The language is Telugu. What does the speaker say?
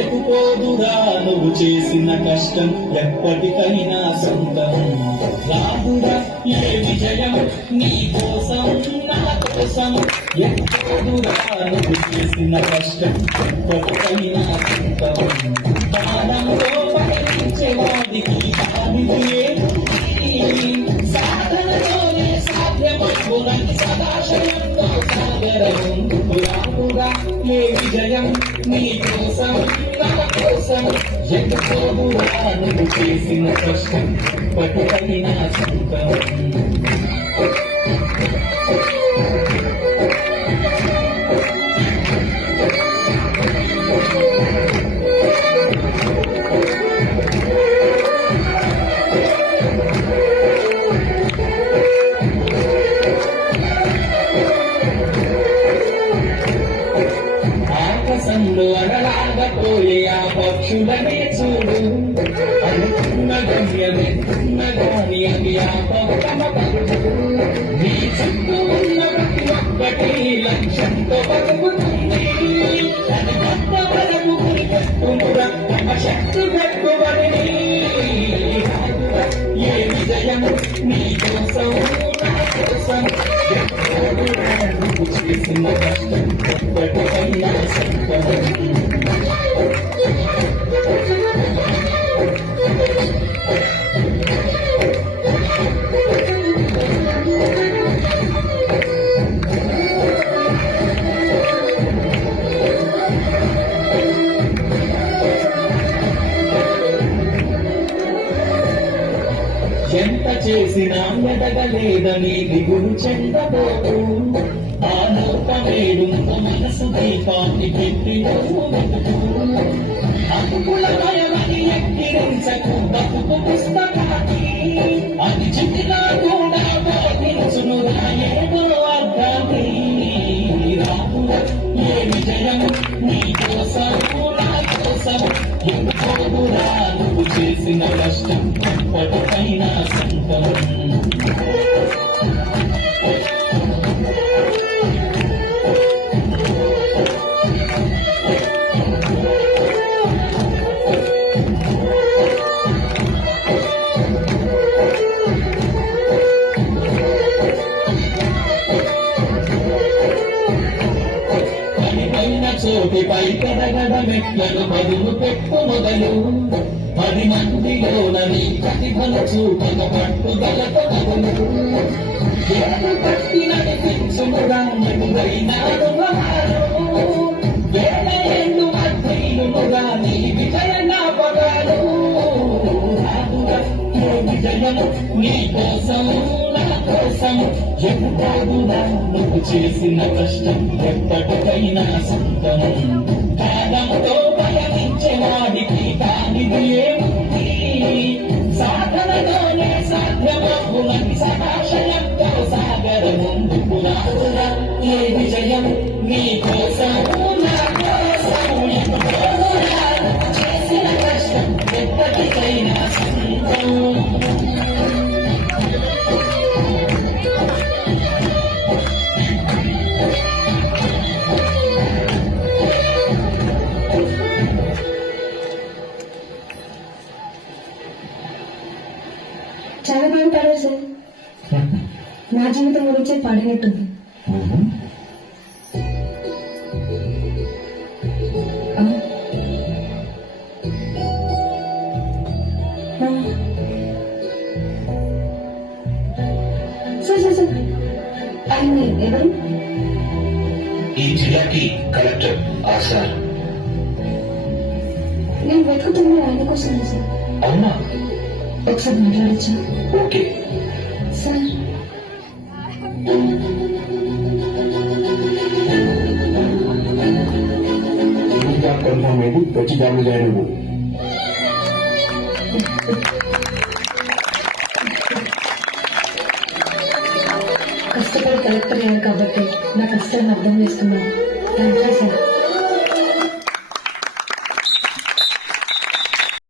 ఎదుపోదురా నువ్వు చేసిన కష్టం ఎప్పటికైనా సొంతం. రాదురా ఏ విజయం నీ కోసం నా కోసం, ఎదుపోదురా నువ్వు చేసిన కష్టం ఎప్పటికైనా సొంతం. బాణంతో పయనించేవాడికి కానిదే సాధనతోనే సాధ్యమవునని సదాశయంతో సాగరం. రాదురా ఏ విజయం నీ కోసం నా కోసం, ఎదుపోదురా నువ్వు చేసిన కష్టం ఎప్పటికైనా సొంతం. ఆకాశంలో అడలాగపోయే ఆ పక్షులనే చూడు, అనుకున్న గమ్యమెత్తున్న గాని అది ఆ పక్కన పరుగు. నీ చుట్టూ ఉన్న ప్రతి ఒక్కటి లక్ష్యంతో బతుకుతుంది. అది కొత్త వరకు గురిపెట్టుమురా తమ శక్తి పెట్టుబడి. ఏ విజయం నీ కోసం నా కోసం, నువ్వు చేసిన కష్టం ఎప్పటికైనా సొంతం. ఎంత చేసినా ఎదగలేదని దిగులు చెందబోతూ, ఆ లోకమేడుంతో మనసు దీపాన్ని పెట్టి అనుకూలమయమని ఎక్కిరించకు బతుకు పుస్తకాన్ని. అది చిటిలా కూడా బోధించునురా ఏదో అర్థాన్ని. రాదురా ఏ విజయం నీ కోసం నా కోసం, ఎదుపోదురా నువ్వు చేసిన కష్టం ఎప్పటికైనా సొంతం. చోటిపై పెరగడ మెట్లను మొదలు పెట్టు మొదలు. 10 మందిలోన నీ ప్రతిభను చూపక పట్టుదలతో మొదలు. ఏడు కట్టి నడిపించుమురా ఎదురైనాడు వేల ఏళ్ళు మధ్యలుగా నీ విజయ జ్ఞాపకాలు. రాదురా ఏ విజయం నీ కోసం నా కోసం, ఎదుపోదురా నువ్వు చేసిన కష్టం ఎప్పటికైనా సొంతం. కాలంతో పయనించే వాడికి కానిది ఏముంది, సాధనతోనే సాధ్యమవునని సదాశయంతో సాగర ముందుకు. రాదురా ఏ విజయం నీ కోసం నా కోసం, ఎదుపోదురా నువ్వు చేసిన కష్టం ఎప్పటికైనా సొంతం. చాలా బాగా పాడారు సార్. నా జీవితం గురించే పాడినట్టుంది. సార్ సార్ సార్ ఆయన ఎవరు? ఈ జిల్లాకి కలెక్టర్ సార్. నేను వెతుకుతున్నా ఆయన కోసం సార్. అవునా? ఒకసారి మాట్లాడచ్చా? Okay sir. కన్ఫర్మ్ అయింది. వచ్చి దాని నువ్వు కష్టపడి కలెక్టర్ అయ్యారు కాబట్టి నా కష్టాన్ని అర్థం చేసుకున్నాను. Thank you sir.